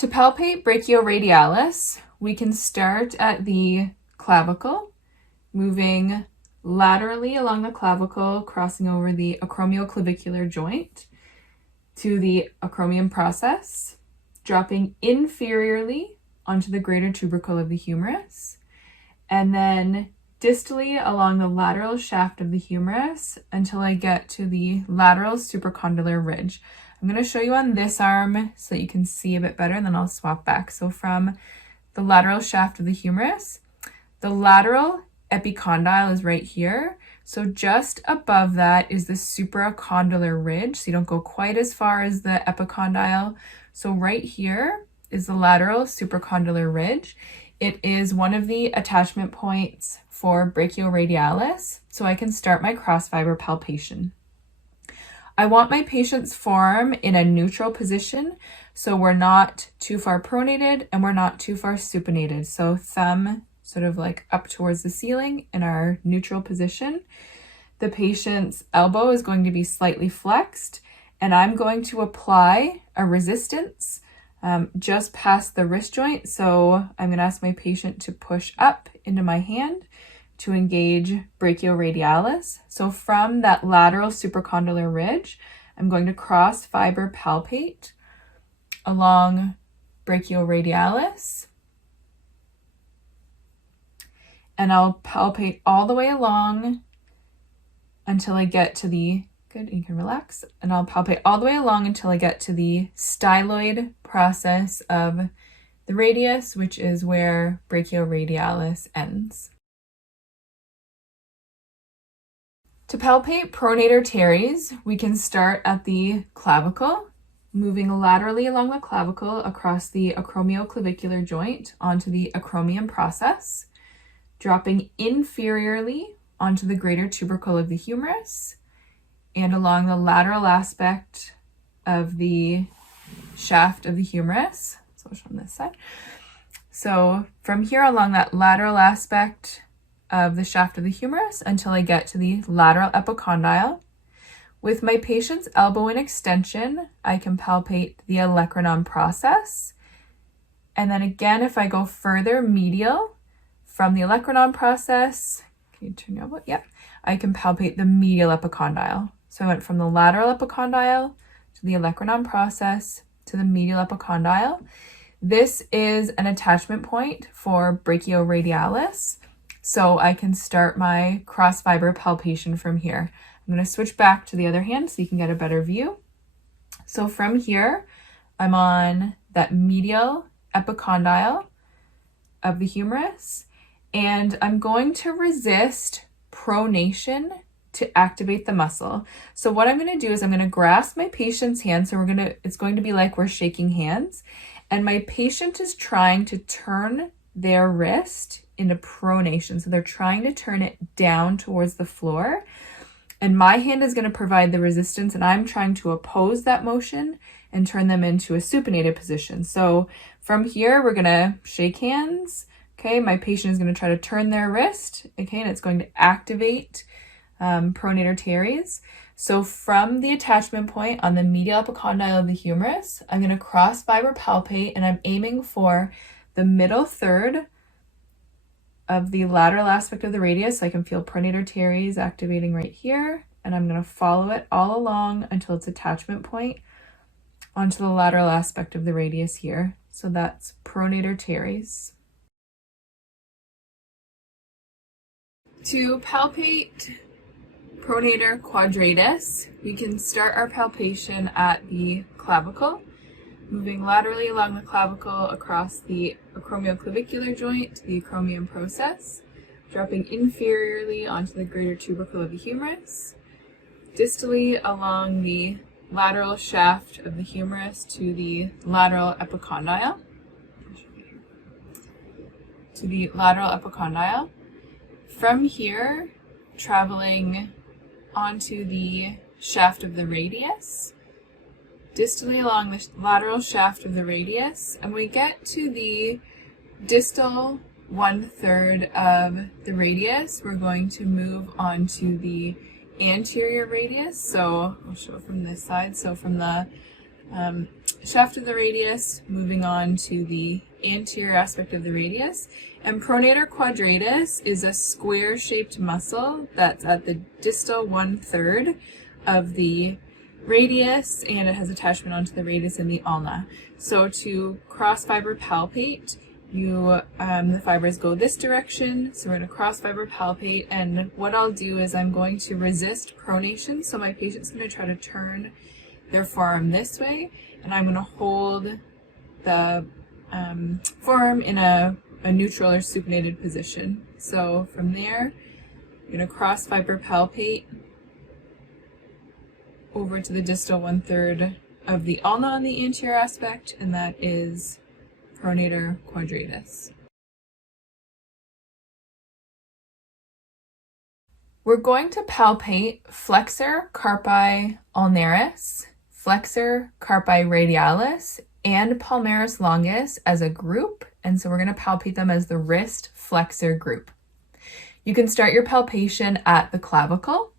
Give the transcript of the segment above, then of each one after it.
To palpate brachioradialis, we can start at the clavicle, moving laterally along the clavicle, crossing over the acromioclavicular joint to the acromion process, dropping inferiorly onto the greater tubercle of the humerus, and then distally along the lateral shaft of the humerus until I get to the lateral supracondylar ridge. I'm going to show you on this arm so that you can see a bit better, and then I'll swap back. So from the lateral shaft of the humerus, the lateral epicondyle is right here. So just above that is the supracondylar ridge. So you don't go quite as far as the epicondyle. So right here is the lateral supracondylar ridge. It is one of the attachment points for brachioradialis. So I can start my cross fiber palpation. I want my patient's forearm in a neutral position, so we're not too far pronated and we're not too far supinated. So thumb sort of like up towards the ceiling in our neutral position. The patient's elbow is going to be slightly flexed, and I'm going to apply a resistance just past the wrist joint. So I'm going to ask my patient to push up into my hand to engage brachioradialis. So from that lateral supracondylar ridge, I'm going to cross fiber palpate along brachioradialis. And I'll palpate all the way along until I get to the, good, you can relax. And I'll palpate all the way along until I get to the styloid process of the radius, which is where brachioradialis ends. To palpate pronator teres, we can start at the clavicle, moving laterally along the clavicle across the acromioclavicular joint onto the acromion process, dropping inferiorly onto the greater tubercle of the humerus and along the lateral aspect of the shaft of the humerus. So I'll show on this side. So from here along that lateral aspect of the shaft of the humerus until I get to the lateral epicondyle. With my patient's elbow in extension, I can palpate the olecranon process. And then again, if I go further medial from the olecranon process, can you turn your elbow? Yeah, I can palpate the medial epicondyle. So I went from the lateral epicondyle to the olecranon process to the medial epicondyle. This is an attachment point for brachioradialis. So I can start my cross fiber palpation from here. I'm going to switch back to the other hand so you can get a better view. So from here, I'm on that medial epicondyle of the humerus, and I'm going to resist pronation to activate the muscle. So what I'm going to do is I'm going to grasp my patient's hand. So it's going to be like we're shaking hands, and my patient is trying to turn their wrist into pronation. So they're trying to turn it down towards the floor, and my hand is going to provide the resistance, and I'm trying to oppose that motion and turn them into a supinated position. So from here, we're going to shake hands. Okay, my patient is going to try to turn their wrist. Okay, and it's going to activate pronator teres. So from the attachment point on the medial epicondyle of the humerus, I'm going to cross fiber palpate, and I'm aiming for the middle third of the lateral aspect of the radius. So I can feel pronator teres activating right here, and I'm going to follow it all along until its attachment point onto the lateral aspect of the radius here. So that's pronator teres. To palpate pronator quadratus, we can start our palpation at the clavicle, moving laterally along the clavicle across the acromioclavicular joint to the acromion process, dropping inferiorly onto the greater tubercle of the humerus, distally along the lateral shaft of the humerus to the lateral epicondyle. From here, traveling onto the shaft of the radius, distally along the lateral shaft of the radius, and we get to the distal 1/3 of the radius. We're going to move on to the anterior radius. So I'll show it from this side. So from the shaft of the radius, moving on to the anterior aspect of the radius. And pronator quadratus is a square-shaped muscle that's at the distal 1/3 of the radius, and it has attachment onto the radius in the ulna. So to cross fiber palpate, the fibers go this direction, so we're going to cross fiber palpate, and what I'll do is I'm going to resist pronation, so my patient's going to try to turn their forearm this way, and I'm going to hold the forearm in a neutral or supinated position. So from there, I'm going to cross fiber palpate over to the distal 1/3 of the ulna on the anterior aspect, and that is pronator quadratus. We're going to palpate flexor carpi ulnaris, flexor carpi radialis, and palmaris longus as a group, and so we're going to palpate them as the wrist flexor group. You can start your palpation at the clavicle,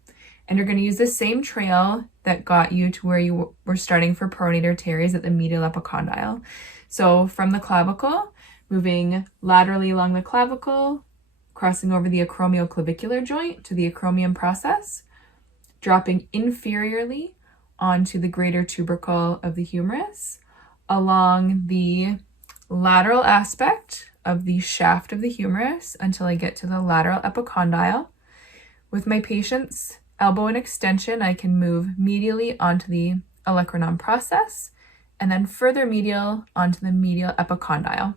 and you're going to use the same trail that got you to where you were starting for pronator teres at the medial epicondyle. So from the clavicle, moving laterally along the clavicle, crossing over the acromioclavicular joint to the acromion process, dropping inferiorly onto the greater tubercle of the humerus, along the lateral aspect of the shaft of the humerus until I get to the lateral epicondyle. With my patient's elbow and extension, I can move medially onto the olecranon process, and then further medial onto the medial epicondyle.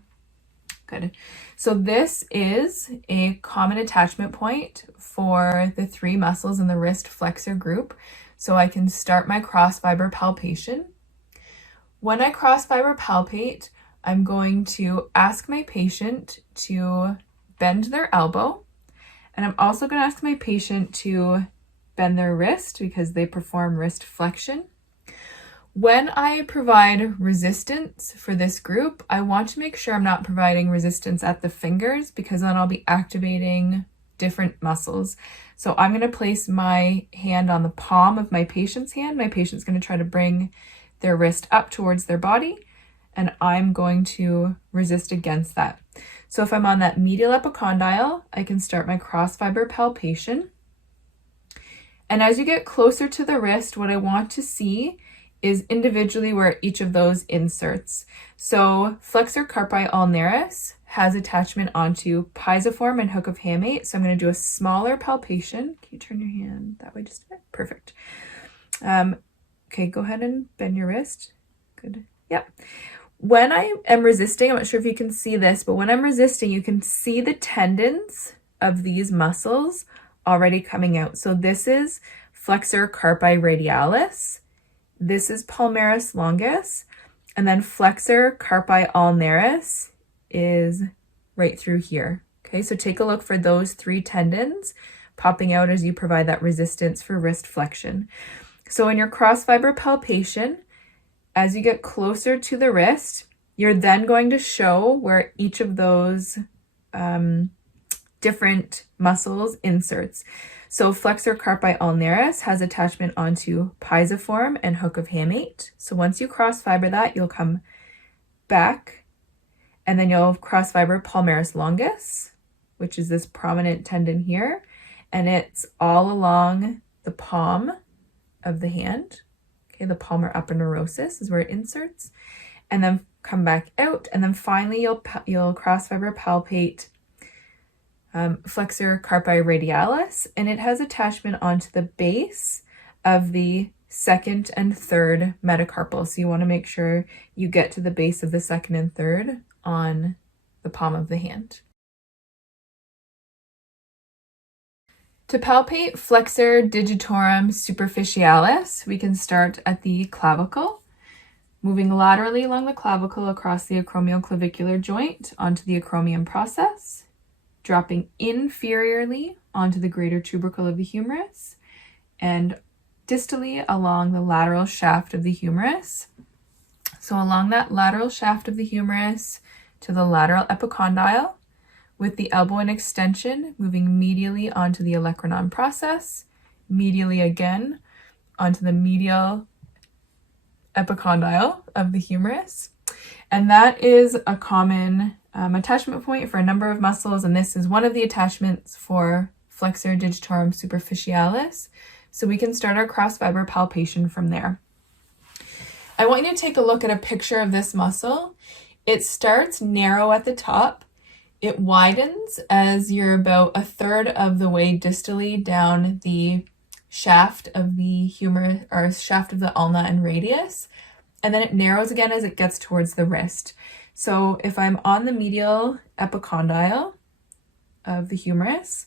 Good. So this is a common attachment point for the three muscles in the wrist flexor group. So I can start my cross fiber palpation. When I cross fiber palpate, I'm going to ask my patient to bend their elbow, and I'm also going to ask my patient to bend their wrist because they perform wrist flexion. When I provide resistance for this group, I want to make sure I'm not providing resistance at the fingers because then I'll be activating different muscles. So I'm going to place my hand on the palm of my patient's hand. My patient's going to try to bring their wrist up towards their body, and I'm going to resist against that. So if I'm on that medial epicondyle, I can start my cross fiber palpation. And as you get closer to the wrist, what I want to see is individually where each of those inserts. So flexor carpi ulnaris has attachment onto pisiform and hook of hamate. So I'm going to do a smaller palpation. Can you turn your hand that way just a bit? Perfect. Okay, go ahead and bend your wrist. Good. Yep. When I am resisting, I'm not sure if you can see this, but when I'm resisting, you can see the tendons of these muscles already coming out. So this is flexor carpi radialis. This is palmaris longus, and then flexor carpi ulnaris is right through here. Okay, so take a look for those three tendons popping out as you provide that resistance for wrist flexion. So in your cross fiber palpation, as you get closer to the wrist, you're then going to show where each of those different muscles inserts. So flexor carpi ulnaris has attachment onto pisiform and hook of hamate. So once you cross fiber that, you'll come back, and then you'll cross fiber palmaris longus, which is this prominent tendon here, and it's all along the palm of the hand. Okay, the palmar aponeurosis is where it inserts, and then come back out, and then finally you'll cross fiber palpate flexor carpi radialis, and it has attachment onto the base of the second and third metacarpal. So you want to make sure you get to the base of the second and third on the palm of the hand. To palpate flexor digitorum superficialis, we can start at the clavicle, moving laterally along the clavicle across the acromioclavicular joint onto the acromion process, dropping inferiorly onto the greater tubercle of the humerus, and distally along the lateral shaft of the humerus. So along that lateral shaft of the humerus to the lateral epicondyle, with the elbow and extension moving medially onto the olecranon process, medially again onto the medial epicondyle of the humerus. And that is a common attachment point for a number of muscles, and this is one of the attachments for flexor digitorum superficialis. So we can start our cross fiber palpation from there. I want you to take a look at a picture of this muscle. It starts narrow at the top. It widens as you're about a third of the way distally down the shaft of the humerus, or shaft of the ulna and radius, and then it narrows again as it gets towards the wrist. So if I'm on the medial epicondyle of the humerus,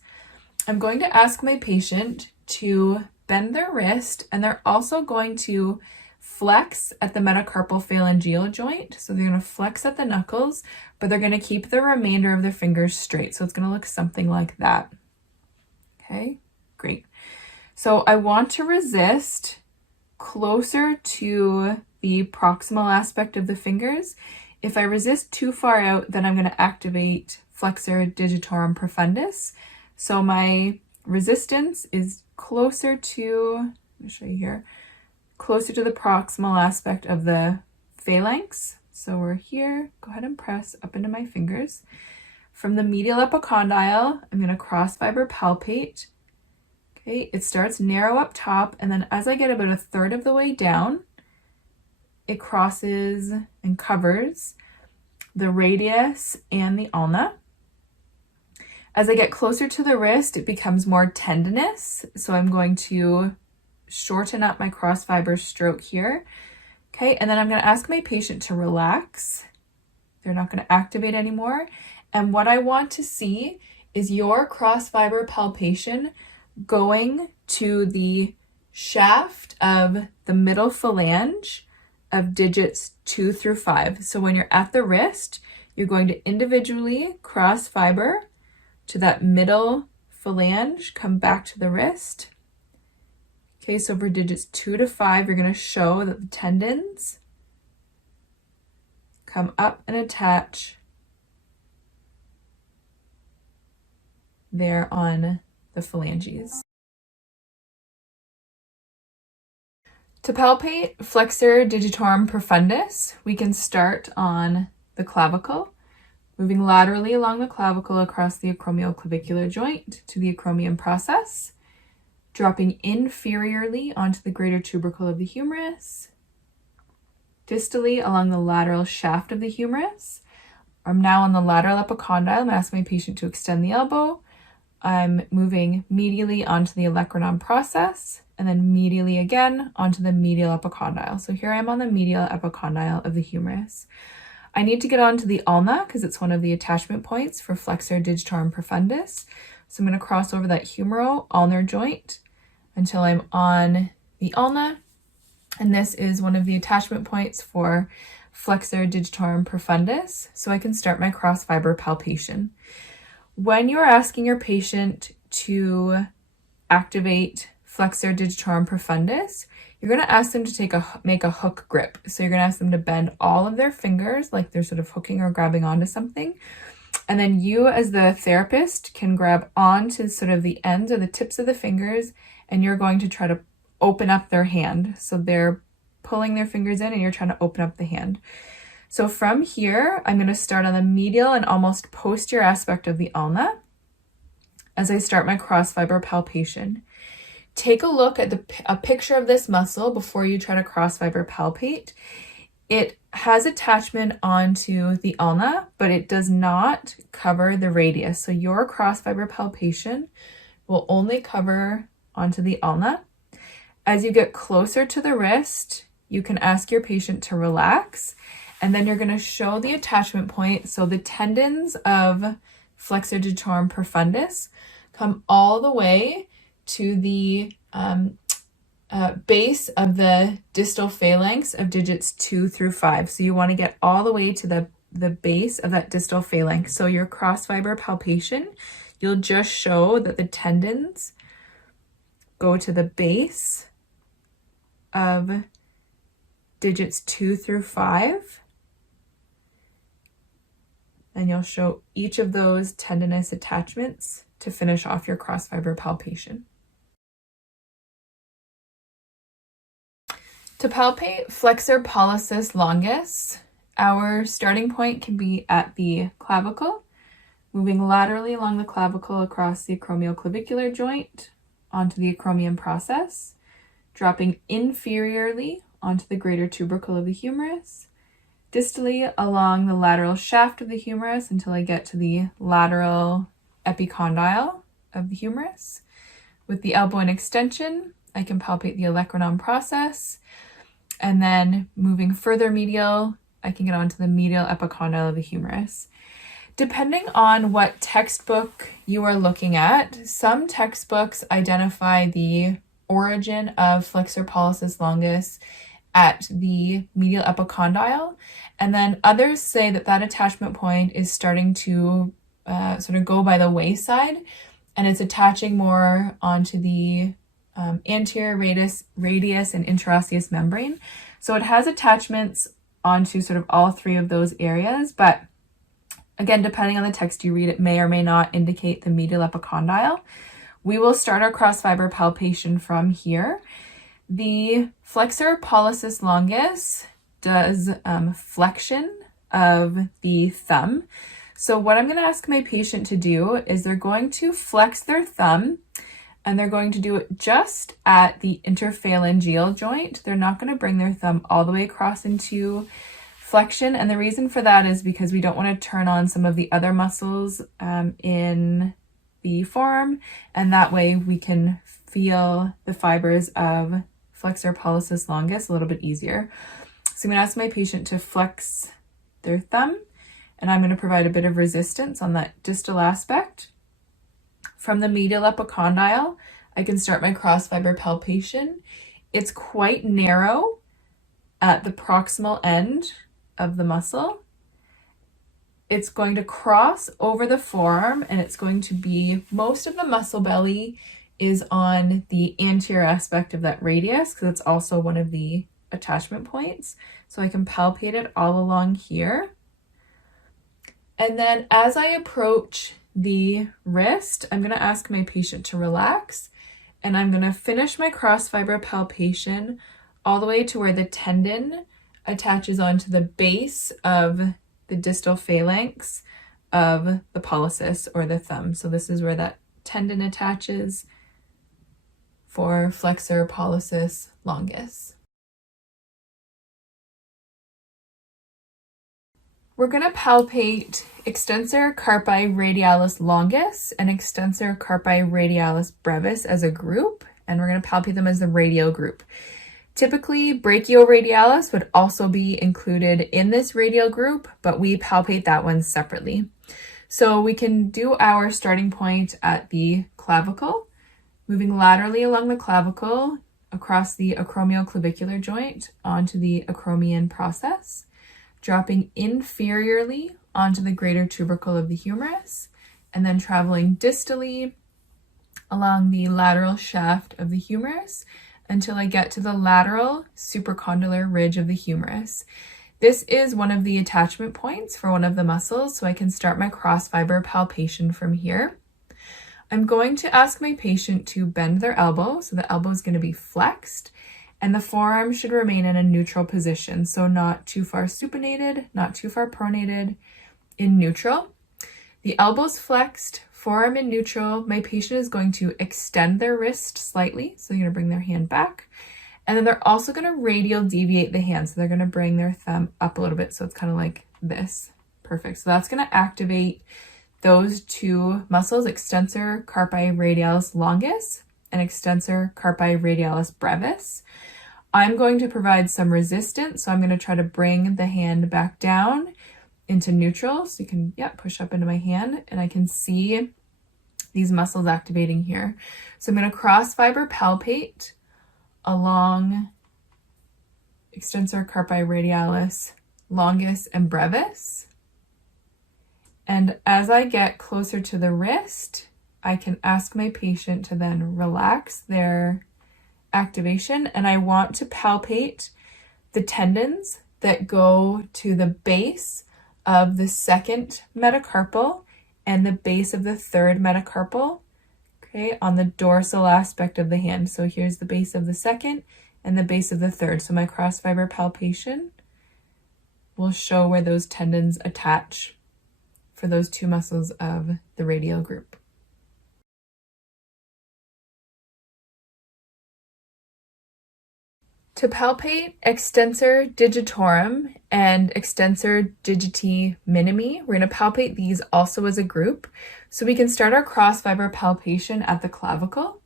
I'm going to ask my patient to bend their wrist, and they're also going to flex at the metacarpal phalangeal joint. So they're going to flex at the knuckles, but they're going to keep the remainder of their fingers straight. So it's going to look something like that. Okay, great. So I want to resist closer to the proximal aspect of the fingers. If I resist too far out, then I'm going to activate flexor digitorum profundus. So my resistance is closer to, let me show you here, closer to the proximal aspect of the phalanx. So we're here, go ahead and press up into my fingers. From the medial epicondyle, I'm going to cross fiber palpate. Okay, it starts narrow up top, and then as I get about a third of the way down, it crosses and covers the radius and the ulna. As I get closer to the wrist, it becomes more tendinous. So I'm going to shorten up my cross fiber stroke here. Okay, and then I'm going to ask my patient to relax. They're not going to activate anymore. And what I want to see is your cross fiber palpation going to the shaft of the middle phalange of digits 2 through 5. So when you're at the wrist, you're going to individually cross fiber to that middle phalange, come back to the wrist. Okay, so for digits 2 to 5, you're going to show that the tendons come up and attach there on the phalanges. To palpate flexor digitorum profundus, we can start on the clavicle, moving laterally along the clavicle across the acromioclavicular joint to the acromion process, dropping inferiorly onto the greater tubercle of the humerus, distally along the lateral shaft of the humerus. I'm now on the lateral epicondyle. I'm asking my patient to extend the elbow. I'm moving medially onto the olecranon process, and then medially again onto the medial epicondyle. So here I am on the medial epicondyle of the humerus. I need to get onto the ulna because it's one of the attachment points for flexor digitorum profundus. So I'm going to cross over that humero-ulnar joint until I'm on the ulna. And this is one of the attachment points for flexor digitorum profundus. So I can start my cross fiber palpation. When you're asking your patient to activate flexor digitorum profundus, you're going to ask them to make a hook grip. So you're going to ask them to bend all of their fingers like they're sort of hooking or grabbing onto something. And then you as the therapist can grab onto sort of the ends or the tips of the fingers, and you're going to try to open up their hand. So they're pulling their fingers in and you're trying to open up the hand. So from here, I'm going to start on the medial and almost posterior aspect of the ulna as I start my cross fiber palpation. Take a look at a picture of this muscle before you try to cross fiber palpate. It has attachment onto the ulna, but it does not cover the radius. So your cross fiber palpation will only cover onto the ulna. As you get closer to the wrist, you can ask your patient to relax, and then you're going to show the attachment point. So the tendons of flexor digitorum profundus come all the way to the base of the distal phalanx of digits 2 through 5. So you want to get all the way to the base of that distal phalanx. So your cross fiber palpation, you'll just show that the tendons go to the base of digits 2 through 5. And you'll show each of those tendinous attachments to finish off your cross fiber palpation. To palpate flexor pollicis longus, our starting point can be at the clavicle, moving laterally along the clavicle across the acromioclavicular joint onto the acromion process, dropping inferiorly onto the greater tubercle of the humerus, distally along the lateral shaft of the humerus until I get to the lateral epicondyle of the humerus. With the elbow in extension, I can palpate the olecranon process, and then moving further medial, I can get onto the medial epicondyle of the humerus. Depending on what textbook you are looking at, some textbooks identify the origin of flexor pollicis longus at the medial epicondyle, and then others say that that attachment point is starting to sort of go by the wayside, and it's attaching more onto the anterior radius and interosseous membrane. So it has attachments onto sort of all three of those areas, but again, depending on the text you read, it may or may not indicate the medial epicondyle. We will start our cross-fiber palpation from here. The flexor pollicis longus does flexion of the thumb. So what I'm going to ask my patient to do is they're going to flex their thumb, and they're going to do it just at the interphalangeal joint. They're not going to bring their thumb all the way across into flexion, and the reason for that is because we don't want to turn on some of the other muscles in the forearm, and that way we can feel the fibers of flexor pollicis longus a little bit easier. So I'm going to ask my patient to flex their thumb, and I'm going to provide a bit of resistance on that distal aspect. From the medial epicondyle, I can start my cross-fiber palpation. It's quite narrow at the proximal end of the muscle. It's going to cross over the forearm, and it's going to be, most of the muscle belly is on the anterior aspect of that radius, because it's also one of the attachment points. So I can palpate it all along here. And then as I approach the wrist, I'm going to ask my patient to relax, and I'm going to finish my cross-fiber palpation all the way to where the tendon attaches onto the base of the distal phalanx of the pollicis or the thumb. So this is where that tendon attaches for flexor pollicis longus. We're going to palpate extensor carpi radialis longus and extensor carpi radialis brevis as a group, and we're going to palpate them as the radial group. Typically, brachioradialis would also be included in this radial group, but we palpate that one separately. So we can do our starting point at the clavicle, moving laterally along the clavicle across the acromioclavicular joint onto the acromion process, dropping inferiorly onto the greater tubercle of the humerus, and then traveling distally along the lateral shaft of the humerus until I get to the lateral supracondylar ridge of the humerus. This is one of the attachment points for one of the muscles, so I can start my cross-fiber palpation from here. I'm going to ask my patient to bend their elbow, so the elbow is going to be flexed, and the forearm should remain in a neutral position, so not too far supinated, not too far pronated, in neutral. The elbow's flexed, forearm in neutral. My patient is going to extend their wrist slightly, so they're going to bring their hand back, and then they're also going to radial deviate the hand, so they're going to bring their thumb up a little bit, so it's kind of like this. Perfect. So that's going to activate those two muscles, extensor carpi radialis longus and extensor carpi radialis brevis. I'm going to provide some resistance, so I'm going to try to bring the hand back down into neutral, so you can push up into my hand, and I can see these muscles activating here. So I'm going to cross fiber palpate along extensor carpi radialis longus and brevis. And as I get closer to the wrist, I can ask my patient to then relax their activation, and I want to palpate the tendons that go to the base of the second metacarpal and the base of the third metacarpal, okay, on the dorsal aspect of the hand. So here's the base of the second and the base of the third. So my cross fiber palpation will show where those tendons attach for those two muscles of the radial group. To palpate extensor digitorum and extensor digiti minimi, we're going to palpate these also as a group. So we can start our cross fiber palpation at the clavicle,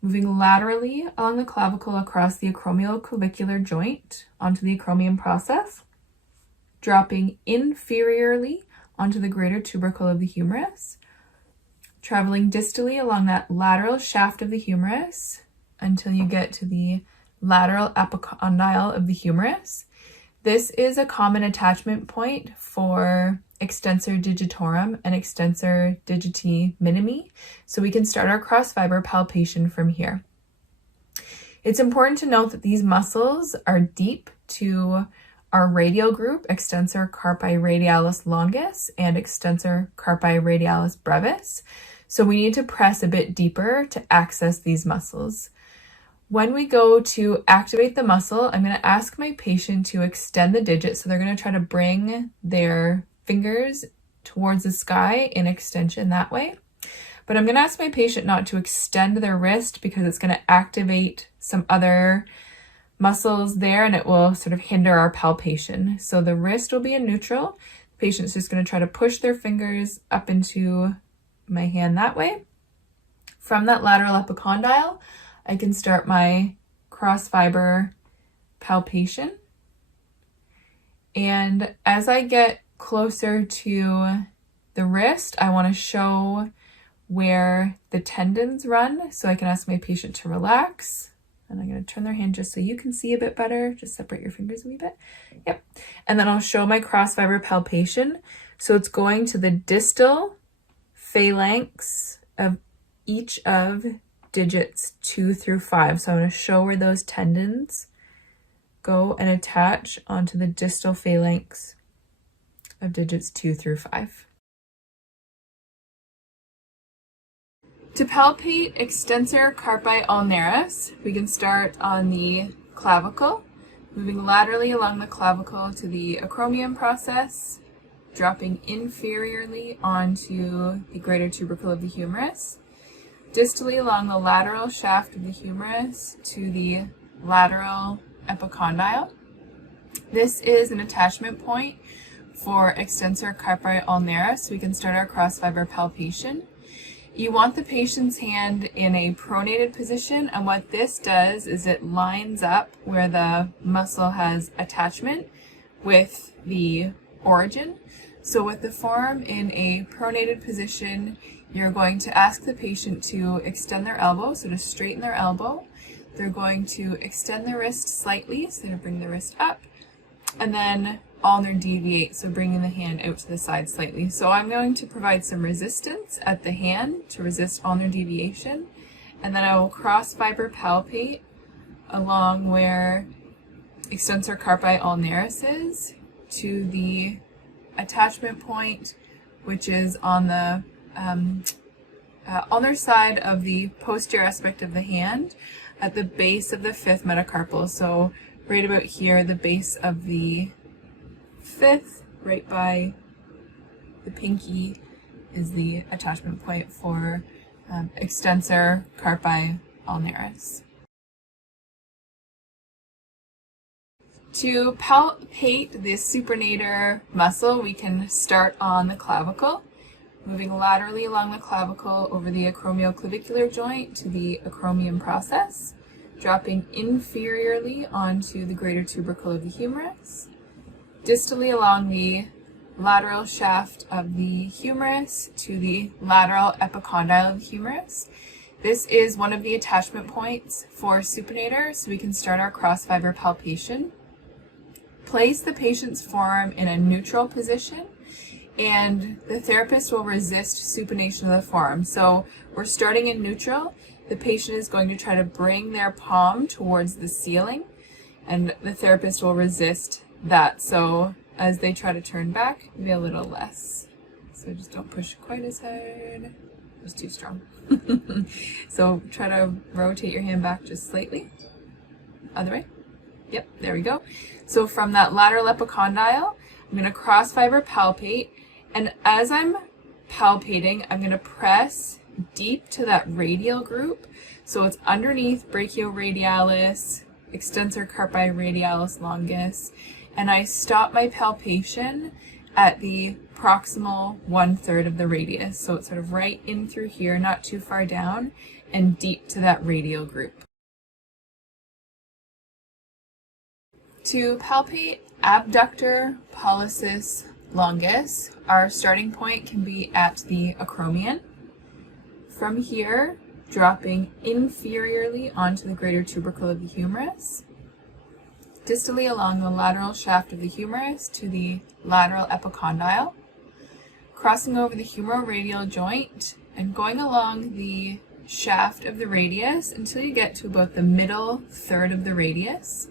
moving laterally along the clavicle across the acromioclavicular joint onto the acromion process, dropping inferiorly onto the greater tubercle of the humerus, traveling distally along that lateral shaft of the humerus until you get to the lateral epicondyle of the humerus. This is a common attachment point for extensor digitorum and extensor digiti minimi, so we can start our cross fiber palpation from here. It's important to note that these muscles are deep to our radial group, extensor carpi radialis longus and extensor carpi radialis brevis, so we need to press a bit deeper to access these muscles. When we go to activate the muscle, I'm going to ask my patient to extend the digit. So they're going to try to bring their fingers towards the sky in extension that way. But I'm going to ask my patient not to extend their wrist because it's going to activate some other muscles there and it will sort of hinder our palpation. So the wrist will be in neutral. The patient's just going to try to push their fingers up into my hand that way. From that lateral epicondyle, I can start my cross fiber palpation. And as I get closer to the wrist, I want to show where the tendons run. So I can ask my patient to relax. And I'm going to turn their hand just so you can see a bit better. Just separate your fingers a wee bit. Yep. And then I'll show my cross fiber palpation. So it's going to the distal phalanx of each of digits 2 through 5. So I'm going to show where those tendons go and attach onto the distal phalanx of digits 2 through 5. To palpate extensor carpi ulnaris, we can start on the clavicle, moving laterally along the clavicle to the acromion process, dropping inferiorly onto the greater tubercle of the humerus, distally along the lateral shaft of the humerus to the lateral epicondyle. This is an attachment point for extensor carpi ulnaris, so we can start our cross fiber palpation. You want the patient's hand in a pronated position, and what this does is it lines up where the muscle has attachment with the origin. So with the forearm in a pronated position, you're going to ask the patient to extend their elbow, so to straighten their elbow. They're going to extend the wrist slightly, so to bring the wrist up, and then ulnar deviate, so bringing the hand out to the side slightly. So I'm going to provide some resistance at the hand to resist ulnar deviation, and then I will cross fiber palpate along where extensor carpi ulnaris is to the attachment point, which is on the ulnar side of the posterior aspect of the hand at the base of the 5th metacarpal. So right about here, the base of the 5th, right by the pinky, is the attachment point for extensor carpi ulnaris. To palpate the supinator muscle, we can start on the clavicle, moving laterally along the clavicle over the acromioclavicular joint to the acromion process, dropping inferiorly onto the greater tubercle of the humerus, distally along the lateral shaft of the humerus to the lateral epicondyle of the humerus. This is one of the attachment points for supinator, so we can start our cross fiber palpation. Place the patient's forearm in a neutral position, and the therapist will resist supination of the forearm. So we're starting in neutral. The patient is going to try to bring their palm towards the ceiling, and the therapist will resist that. So as they try to turn back, maybe a little less. So just don't push quite as hard. It's too strong. So try to rotate your hand back just slightly. Other way. Yep, there we go. So from that lateral epicondyle, I'm going to cross fiber palpate, and as I'm palpating, I'm going to press deep to that radial group. So it's underneath brachioradialis, extensor carpi radialis longus, and I stop my palpation at the proximal 1/3 of the radius. So it's sort of right in through here, not too far down, and deep to that radial group. To palpate abductor, pollicis, longus, our starting point can be at the acromion. From here, dropping inferiorly onto the greater tubercle of the humerus, distally along the lateral shaft of the humerus to the lateral epicondyle, crossing over the humeroradial joint and going along the shaft of the radius until you get to about the middle third of the radius.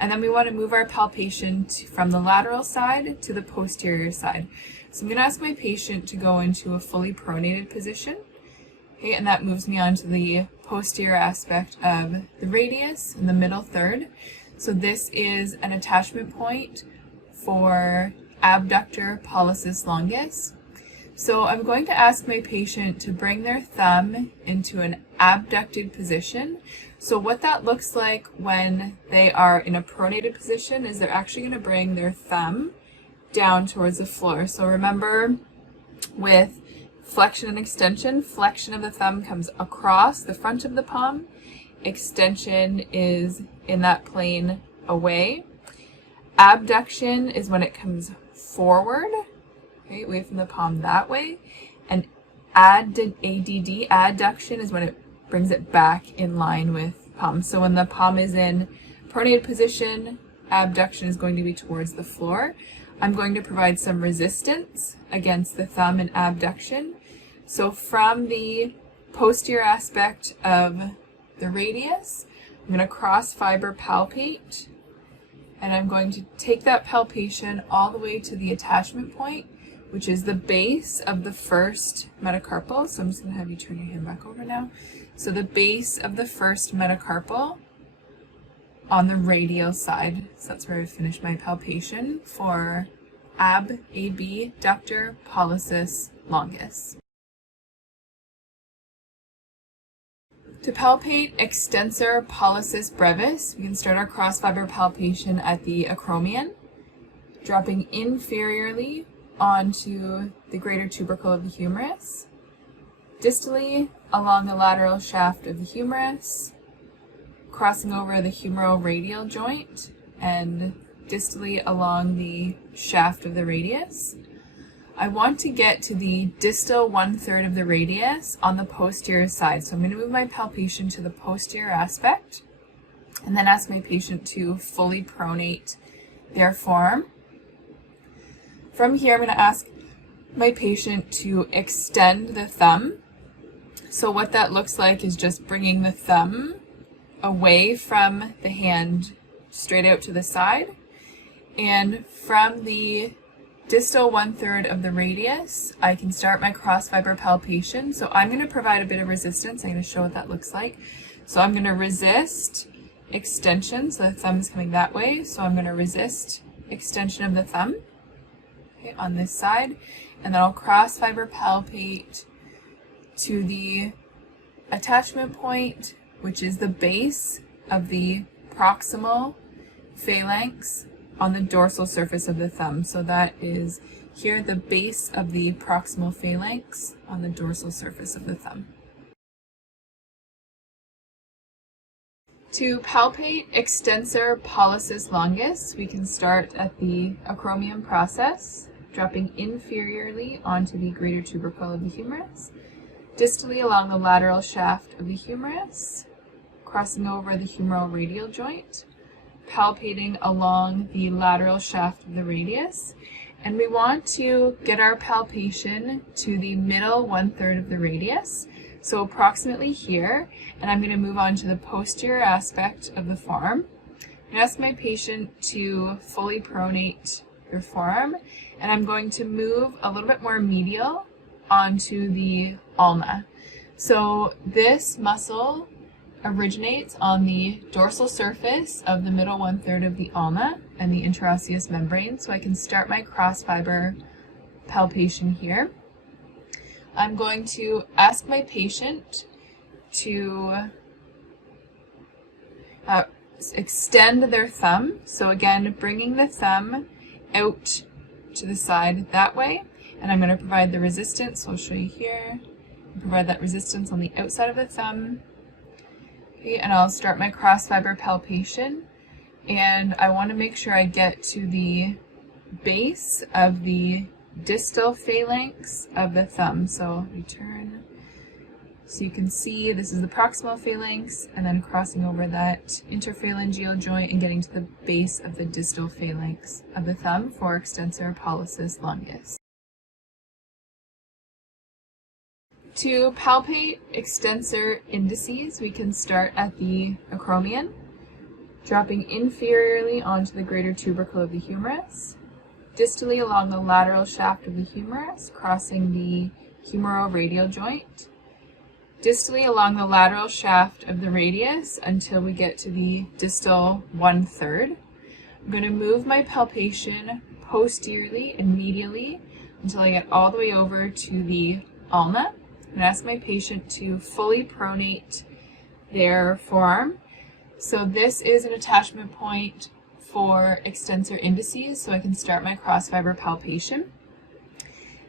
And then we want to move our palpation from the lateral side to the posterior side. So I'm going to ask my patient to go into a fully pronated position. Okay, and that moves me on to the posterior aspect of the radius in the middle third. So this is an attachment point for abductor pollicis longus. So I'm going to ask my patient to bring their thumb into an abducted position. So what that looks like when they are in a pronated position is they're actually going to bring their thumb down towards the floor. So remember, with flexion and extension, flexion of the thumb comes across the front of the palm, extension is in that plane away. Abduction is when it comes forward, okay, away from the palm that way, and adduction is when it brings it back in line with palm. So when the palm is in pronated position, abduction is going to be towards the floor. I'm going to provide some resistance against the thumb in abduction. So from the posterior aspect of the radius, I'm going to cross fiber palpate, and I'm going to take that palpation all the way to the attachment point, which is the base of the first metacarpal. So I'm just going to have you turn your hand back over now. So the base of the first metacarpal on the radial side. So that's where I finish my palpation for abductor pollicis longus. To palpate extensor pollicis brevis, we can start our cross fiber palpation at the acromion, dropping inferiorly onto the greater tubercle of the humerus, distally along the lateral shaft of the humerus, crossing over the humeroradial joint, and distally along the shaft of the radius. I want to get to the distal 1/3 of the radius on the posterior side. So I'm going to move my palpation to the posterior aspect and then ask my patient to fully pronate their forearm. From here, I'm going to ask my patient to extend the thumb. So what that looks like is just bringing the thumb away from the hand straight out to the side, and from the distal 1/3 of the radius, I can start my cross fiber palpation. So I'm going to provide a bit of resistance. I'm going to show what that looks like. So I'm going to resist extension. So the thumb is coming that way. So I'm going to resist extension of the thumb, okay, on this side. And then I'll cross fiber palpate to the attachment point, which is the base of the proximal phalanx on the dorsal surface of the thumb. So that is here, the base of the proximal phalanx on the dorsal surface of the thumb. To palpate extensor pollicis longus, we can start at the acromion process, dropping inferiorly onto the greater tubercle of the humerus, distally along the lateral shaft of the humerus, crossing over the humeroradial joint, palpating along the lateral shaft of the radius, and we want to get our palpation to the middle 1/3 of the radius, so approximately here, and I'm going to move on to the posterior aspect of the forearm. I'm going to ask my patient to fully pronate their forearm, and I'm going to move a little bit more medial onto the ulna. So this muscle originates on the dorsal surface of the middle 1/3 of the ulna and the interosseous membrane. So I can start my cross fiber palpation here. I'm going to ask my patient to extend their thumb. So again, bringing the thumb out to the side that way, and I'm going to provide the resistance. So I'll show you here. Provide that resistance on the outside of the thumb. Okay, and I'll start my cross fiber palpation, and I want to make sure I get to the base of the distal phalanx of the thumb. So we turn, so you can see this is the proximal phalanx, and then crossing over that interphalangeal joint and getting to the base of the distal phalanx of the thumb for extensor pollicis longus. To palpate extensor indices, we can start at the acromion, dropping inferiorly onto the greater tubercle of the humerus, distally along the lateral shaft of the humerus, crossing the humeroradial joint, distally along the lateral shaft of the radius until we get to the distal 1/3. I'm going to move my palpation posteriorly and medially until I get all the way over to the ulna. I'm going to ask my patient to fully pronate their forearm. So this is an attachment point for extensor indices, so I can start my cross fiber palpation.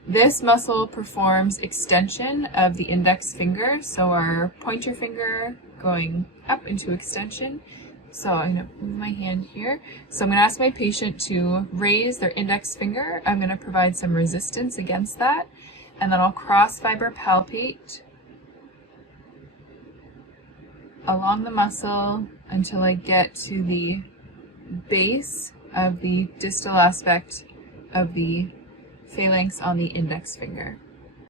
This muscle performs extension of the index finger, so our pointer finger going up into extension. So I'm going to move my hand here. So I'm going to ask my patient to raise their index finger. I'm going to provide some resistance against that, and then I'll cross fiber palpate along the muscle until I get to the base of the distal aspect of the phalanx on the index finger.